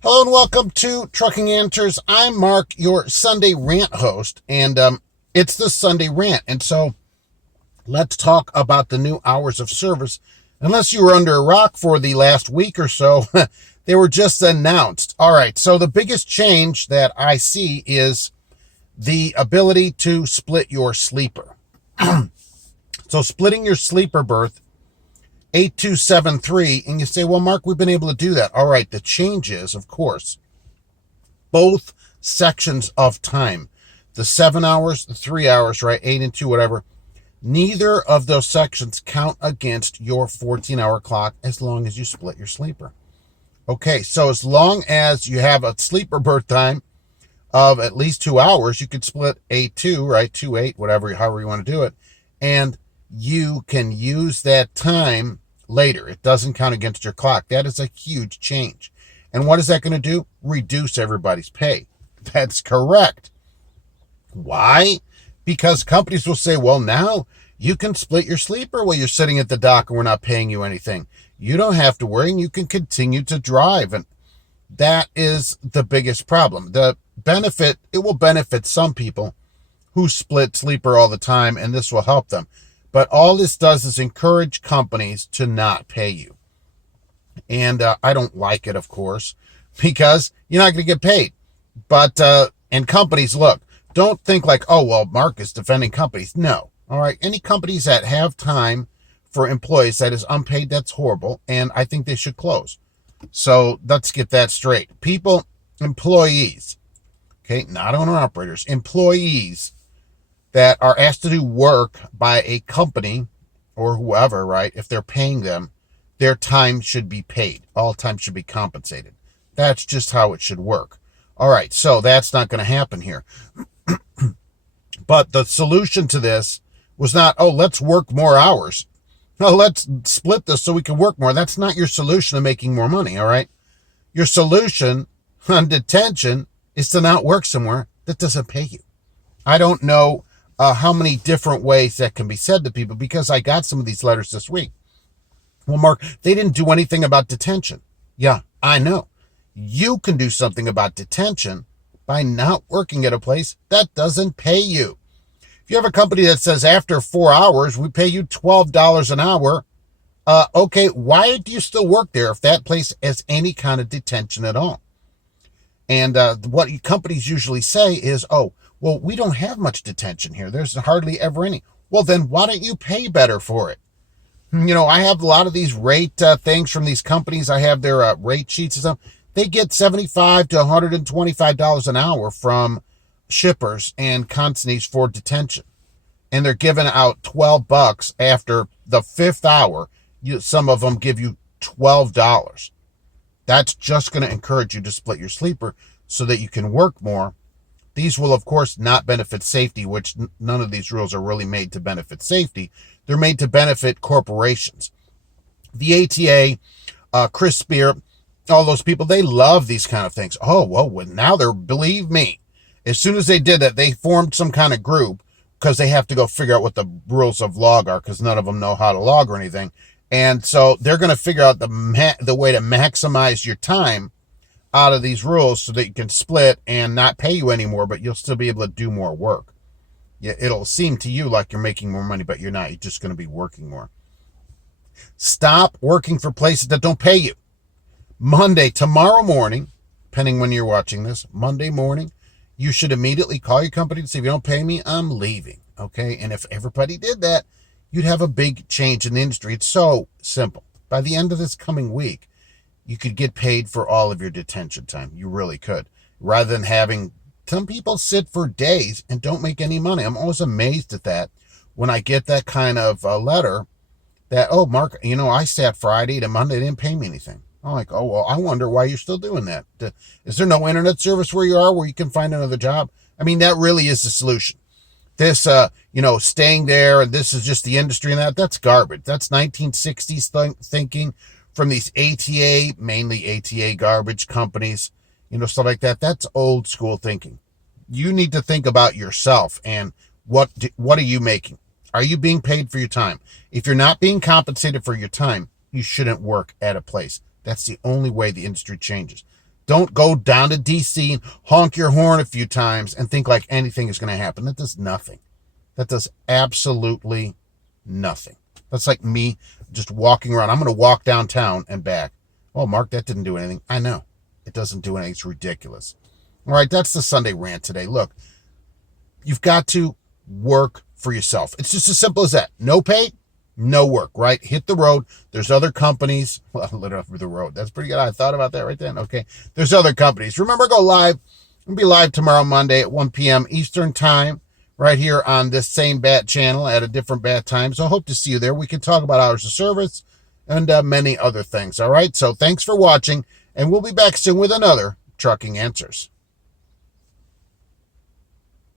Hello and welcome to Trucking Answers. I'm Mark, your Sunday rant host, and it's the Sunday rant. And so let's talk about the new hours of service. Unless you were under a rock for the last week or so, they were just announced. All right, so the biggest change that I see is the ability to split your sleeper. So splitting your sleeper berth 8273, and you say, well, Mark, we've been able to do that. All right, the change is, of course, both sections of time, the 7 hours, the 3 hours, right, 8 and 2, whatever, neither of those sections count against your 14-hour clock as long as you split your sleeper. Okay, so as long as you have a sleeper berth time of at least 2 hours, you could split 8-2, right, 2-8, whatever, however you want to do it, and you can use that time later. It doesn't count against your clock. That is a huge change. And what is that going to do? Reduce everybody's pay. That's correct. Why? Because companies will say, well, now you can split your sleeper while you're sitting at the dock and we're not paying you anything. You don't have to worry and you can continue to drive. And that is the biggest problem. The benefit, it will benefit some people who split sleeper all the time, and this will help them. But all this does is encourage companies to not pay you. And I don't like it, of course, because you're not going to get paid. But, and companies, look, don't think like, oh, well, Mark is defending companies. No. All right. Any companies that have time for employees that is unpaid, that's horrible. And I think they should close. So let's get that straight. People, employees, okay, not owner operators, employees that are asked to do work by a company or whoever, right? If they're paying them, their time should be paid. All time should be compensated. That's just how it should work. All right, so that's not going to happen here. But the solution to this was not, oh, let's work more hours. No, let's split this so we can work more. That's not your solution to making more money, all right? Your solution on detention is to not work somewhere that doesn't pay you. I don't know how many different ways that can be said to people, because I got some of these letters this week. Well, Mark, they didn't do anything about detention. Yeah, I know. You can do something about detention by not working at a place that doesn't pay you. If you have a company that says after 4 hours, we pay you $12 an hour, okay, why do you still work there if that place has any kind of detention at all? And what companies usually say is, oh, well, we don't have much detention here. There's hardly ever any. Well, then why don't you pay better for it? You know, I have a lot of these rate things from these companies. I have their rate sheets and stuff. They get $75 to $125 an hour from shippers and consignees for detention. And they're giving out $12 after the 5th hour. Some of them give you $12. That's just going to encourage you to split your sleeper so that you can work more. These will, of course, not benefit safety, which none of these rules are really made to benefit safety. They're made to benefit corporations. The ATA, Chris Spear, all those people, they love these kind of things. Oh, well, now they're, believe me, as soon as they did that, they formed some kind of group because they have to go figure out what the rules of log are because none of them know how to log or anything. And so they're going to figure out the way to maximize your time out of these rules so that you can split and not pay you anymore, but you'll still be able to do more work. Yeah, it'll seem to you like you're making more money, but you're not. You're just going to be working more. Stop working for places that don't pay you. Tomorrow morning, depending when you're watching this, Monday morning, you should immediately call your company and say, if you don't pay me, I'm leaving. Okay? And if everybody did that, you'd have a big change in the industry. It's so simple. By the end of this coming week, you could get paid for all of your detention time. You really could. Rather than having some people sit for days and don't make any money. I'm always amazed at that when I get that kind of letter that, oh, Mark, I sat Friday to Monday, they didn't pay me anything. I'm like, oh, well, I wonder why you're still doing that. Is there no internet service where you are where you can find another job? I mean, that really is the solution. This, staying there and this is just the industry and that's garbage. That's 1960s thinking from these ATA, mainly ATA garbage companies, stuff like that. That's old school thinking. You need to think about yourself and what are you making? Are you being paid for your time? If you're not being compensated for your time, you shouldn't work at a place. That's the only way the industry changes. Don't go down to DC and honk your horn a few times and think like anything is going to happen. That does nothing. That does absolutely nothing. That's like me just walking around. I'm going to walk downtown and back. Oh, Mark, that didn't do anything. I know. It doesn't do anything. It's ridiculous. All right, that's the Sunday rant today. Look, you've got to work for yourself. It's just as simple as that. No pay, no work, right? Hit the road. There's other companies. Well, literally over the road. That's pretty good. I thought about that right then. Okay. There's other companies. Remember, go live. I'll be live tomorrow, Monday at 1 p.m. Eastern time, right here on this same bat channel at a different bat time. So I hope to see you there. We can talk about hours of service and many other things. All right. So thanks for watching, and we'll be back soon with another Trucking Answers.